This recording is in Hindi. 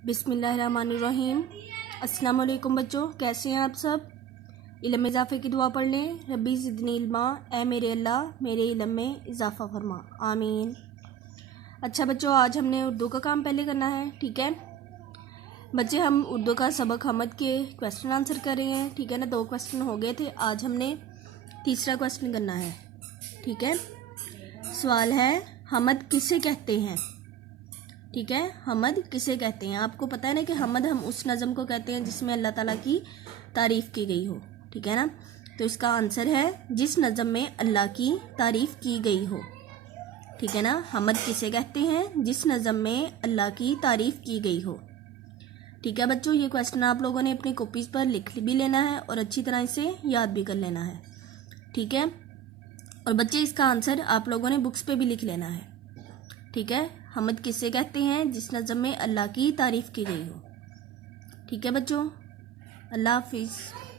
बिस्मिल्लाहिर्रहमानिर्रहीम। अस्सलाम वालेकुम बच्चों, कैसे हैं आप सब। इल्म में इजाफ़े की दुआ पढ़ लें। रब्बी ज़िदनी इल्मा, ए मेरे अल्लाह मेरे इल्म में इजाफ़ा फरमा, आमीन। अच्छा बच्चों, आज हमने उर्दू का काम पहले करना है, ठीक है बच्चे। हम उर्दू का सबक हमद के क्वेश्चन आंसर कर रहे हैं, ठीक है ना। 2 क्वेश्चन हो गए थे, आज हमने तीसरा क्वेश्चन करना है, ठीक है। सवाल है, हमद किसे कहते हैं, ठीक है। हमद किसे कहते हैं। आपको पता है ना कि हमद हम उस नज़म को कहते हैं जिसमें अल्लाह ताला की तारीफ़ की गई हो, ठीक है ना। तो इसका आंसर है जिस नज़म में अल्लाह की तारीफ़ की गई हो, ठीक है ना। हमद किसे कहते हैं, जिस नज़म में अल्लाह की तारीफ़ की गई हो, ठीक है बच्चों। ये क्वेश्चन आप लोगों ने अपनी कॉपीज़ पर लिख भी लेना है और अच्छी तरह इसे याद भी कर लेना है, ठीक है। और बच्चे इसका आंसर आप लोगों ने बुक्स पे भी लिख लेना है, ठीक है। हमद किसे कहते हैं, जिस नज़म में अल्लाह की तारीफ़ की गई हो, ठीक है बच्चों। अल्लाह हाफिज़।